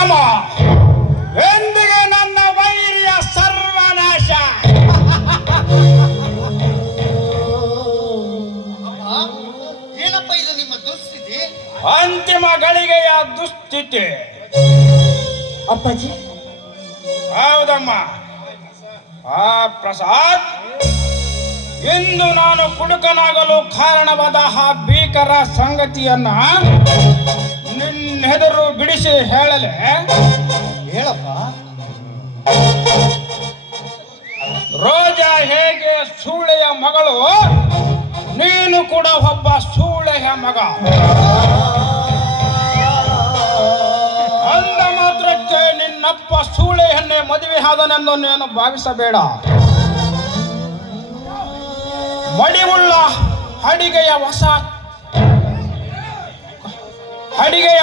ಪರಿಣಾಮ ಎಂದಿಗೆ ನನ್ನ ವೈರಿಯ ಸರ್ವನಾಶ. ಏನಪ್ಪ ಇದು ನಿಮ್ಮ ದುಸ್ಥಿತಿ? ಅಂತಿಮ ಗಳಿಗೆಯ ದುಸ್ಥಿತಿ. ಅಪ್ಪಾಜಿ, ಹೌದಮ್ಮ. ಆ ಪ್ರಸಾದ್, ಇಂದು ನಾನು ಕುಡುಕನಾಗಲು ಕಾರಣವಾದ ಆ ಭೀಕರ ಸಂಗತಿಯನ್ನ ನಿನ್ನೆದುರು ಬಿಡಿಸಿ ಹೇಳಲೆ? ಹೇಳಪ್ಪ. ರೋಜಾ ಹೇಗೆ ಸೂಳೆಯ ಮಗಳು, ನೀನು ಕೂಡ ಒಬ್ಬ ಸೂಳೆಯ ಮಗ. ಅಂದ ಮಾತ್ರಕ್ಕೆ ನಿನ್ನಪ್ಪ ಸೂಳೆಯನ್ನೇ ಮದುವೆ ಆದನೆಂದು ನೀನು ಭಾವಿಸಬೇಡ. ಮಡಿವುಳ್ಳ ಅಡಿಗೆಯ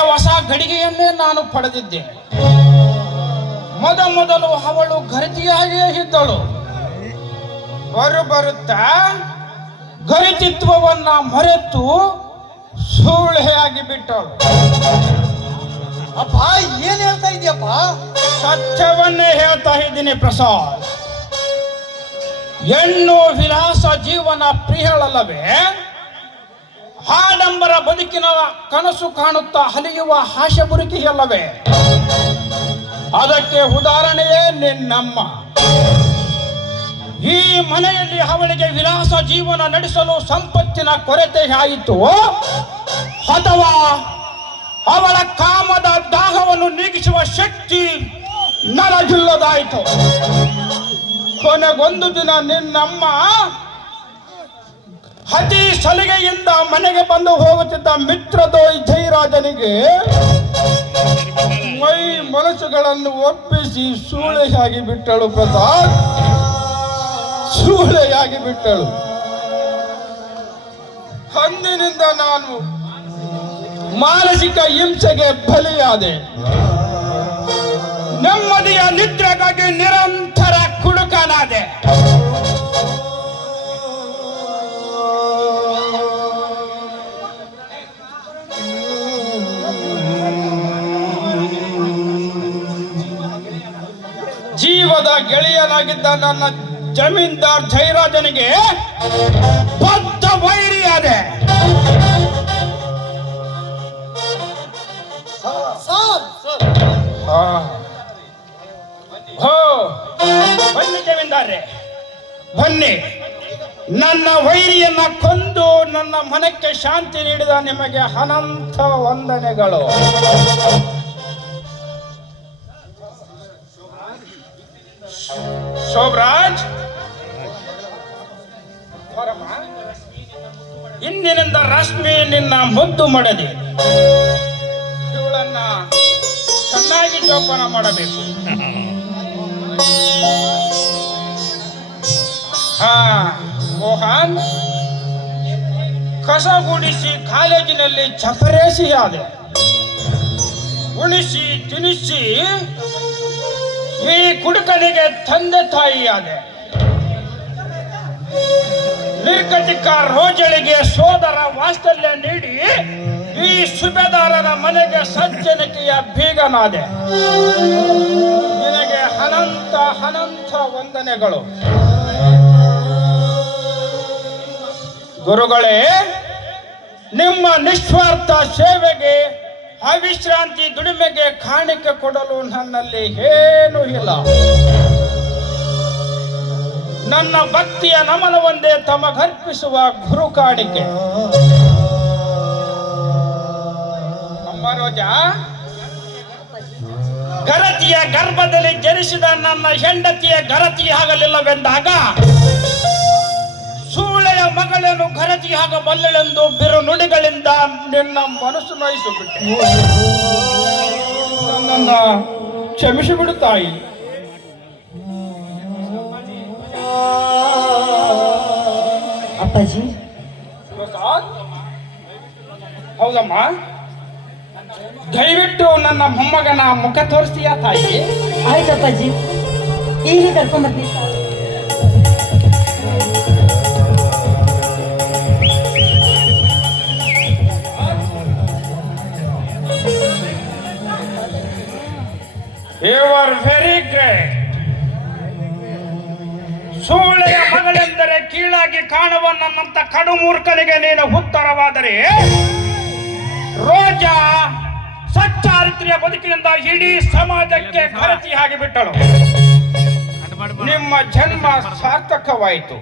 ಹೊಸ ಗಡಿಗೆಯನ್ನೇ ನಾನು ಪಡೆದಿದ್ದೆ. ಮೊದಲು ಅವಳು ಗರಿತಿಯಾಗಿಯೇ ಇದ್ದಳು. ಬರುತ್ತಾ ಗರಿತಿತ್ವವನ್ನ ಮರೆತು ಸೂಳೆಯಾಗಿ ಬಿಟ್ಟಳು. ಅಪ್ಪ, ಏನ್ ಹೇಳ್ತಾ ಇದೀಯಪ್ಪ? ಸತ್ಯವನ್ನೇ ಹೇಳ್ತಾ ಇದ್ದೀನಿ ಪ್ರಸಾದ್. ಹೆಣ್ಣು ವಿಲಾಸ ಜೀವನ ಪ್ರಿಯಳಲ್ಲವೇ? ಆಡಂಬರ ಬದುಕಿನ ಕನಸು ಕಾಣುತ್ತಾ ಅಲಿಯುವ ಆಶೆ ಬುರುಕಿಯಲ್ಲವೇ? ಅದಕ್ಕೆ ಉದಾಹರಣೆಯೇ ನಿನ್ನಮ್ಮ. ಈ ಮನೆಯಲ್ಲಿ ಅವಳಿಗೆ ವಿಲಾಸ ಜೀವನ ನಡೆಸಲು ಸಂಪತ್ತಿನ ಕೊರತೆ ಆಯಿತು, ಅಥವಾ ಅವಳ ಕಾಮದ ದಾಹವನ್ನು ನೀಗಿಸುವ ಶಕ್ತಿ ನನಗಿಲ್ಲದಾಯಿತು. ಕೊನೆಗೊಂದು ದಿನ ನಿನ್ನಮ್ಮ ಅತಿ ಸಲಿಗೆಯಿಂದ ಮನೆಗೆ ಬಂದು ಹೋಗುತ್ತಿದ್ದ ಮಿತ್ರದೋಯ್ ಜಯರಾಜನಿಗೆ ಮೈ ಮನಸ್ಸುಗಳನ್ನು ಒಪ್ಪಿಸಿ ಸೂಳೆಯಾಗಿ ಬಿಟ್ಟಳು ಪ್ರಸಾದ್, ಸೂಳೆಯಾಗಿ ಬಿಟ್ಟಳು. ಅಂದಿನಿಂದ ನಾನು ಮಾನಸಿಕ ಹಿಂಸೆಗೆ ಬಲಿಯಾದೆ. ನೆಮ್ಮದಿಯ ನಿದ್ರೆಗಾಗಿ ನಿರಂತರ ಕುಡುಕನಾದೆ. ಜೀವದ ಗೆಳೆಯನಾಗಿದ್ದ ನನ್ನ ಜಮೀನ್ದಾರ್ ಜಯರಾಜನಿಗೆ ಬದ್ಧ ವೈರಿಯಾದೆ. ಬನ್ನಿ ಜಮೀನ್ದಾರ್ರೆ, ಬನ್ನಿ. ನನ್ನ ವೈರಿಯನ್ನ ಕೊಂದು ನನ್ನ ಮನಕ್ಕೆ ಶಾಂತಿ ನೀಡಿದ ನಿಮಗೆ ಅನಂತ ವಂದನೆಗಳು. ಶೋಭರಾಜ್, ಇಂದಿನಿಂದ ರಶ್ಮಿ ನಿನ್ನ ಮುದ್ದು ಮಡದಿ. ಇವಳನ್ನ ಚೆನ್ನಾಗಿ ಜೋಪಾನ ಮಾಡಬೇಕು. ಮೋಹನ್, ಕಸ ಗುಡಿಸಿ ಕಾಲೇಜಿನಲ್ಲಿ ಚಪರೇಸಿಯಾದೆ. ಉಣಿಸಿ ತಿನಿಸಿ ಈ ಕುಡುಕನಿಗೆ ತಂದೆ ತಾಯಿಯಾದೆ. ನಿರ್ಗತಿಕ ರೋಜಳಿಗೆ ಸೋದರ ವಾತ್ಸಲ್ಯ ನೀಡಿ ಈ ಸುಬೇದಾರರ ಮನೆಗೆ ಸಜ್ಜನಿಕೆಯ ಬೀಗನಾದೆ. ನಿನಗೆ ಅನಂತ ಅನಂತ ವಂದನೆಗಳು. ಗುರುಗಳೇ, ನಿಮ್ಮ ನಿಸ್ವಾರ್ಥ ಸೇವೆಗೆ, ಅವಿಶ್ರಾಂತಿ ದುಡಿಮೆಗೆ ಕಾಣಿಕೆ ಕೊಡಲು ನನ್ನಲ್ಲಿ ಏನೂ ಇಲ್ಲ. ನನ್ನ ಭಕ್ತಿಯ ನಮನವೊಂದೇ ತಮಗರ್ಪಿಸುವ ಗುರು ಕಾಣಿಕೆ. ಅಮ್ಮ ರೋಜಾ, ಗರತಿಯ ಗರ್ಭದಲ್ಲಿ ಜನಿಸಿದ ನನ್ನ ಹೆಂಡತಿಯ ಗರತಿ ಆಗಲಿಲ್ಲವೆಂದಾಗ ಸೂಳೆಯ ಮಗಳೇನು ಗರತಿ ಆಗಬಲ್ಲಳೆಂದು ಬಿರು ನುಡಿಗಳಿಂದ ನಿನ್ನ ಮನಸ್ಸು ನೋಯಿಸಿಬಿಟ್ಟೆ. ನನ್ನನ್ನ ಕ್ಷಮಿಸಿಬಿಡು ತಾಯಿ. ಅಪ್ಪಾಜಿ. ಹೌದಮ್ಮ, ದಯವಿಟ್ಟು ನನ್ನ ಮೊಮ್ಮಗನ ಮುಖ ತೋರಿಸ್ತೀಯಾ ತಾಯಿ? ಆಯ್ತು ಅಪ್ಪಾಜಿ, ಈಗ ಕರ್ಕೊಂಡ್ಬರ್ತೀನಿ. You are very great. ಸೂಳೆಯ ಮಗಳೆಂದರೆ ಕೀಳಾಗಿ ಕಾಣುವ ನನ್ನಂತ ಕಡು ಮೂರ್ಖನಿಗೆ ನೀನು ಉತ್ತರವಾದರೆ, ರೋಜಾ ಸಚ್ಚಾರಿತ್ರ್ಯ ಬದುಕಿನಿಂದ ಇಡೀ ಸಮಾಜಕ್ಕೆ ಖರಚಿಯಾಗಿ ಬಿಟ್ಟಳು. ನಿಮ್ಮ ಜನ್ಮ ಸಾರ್ಥಕವಾಯಿತು.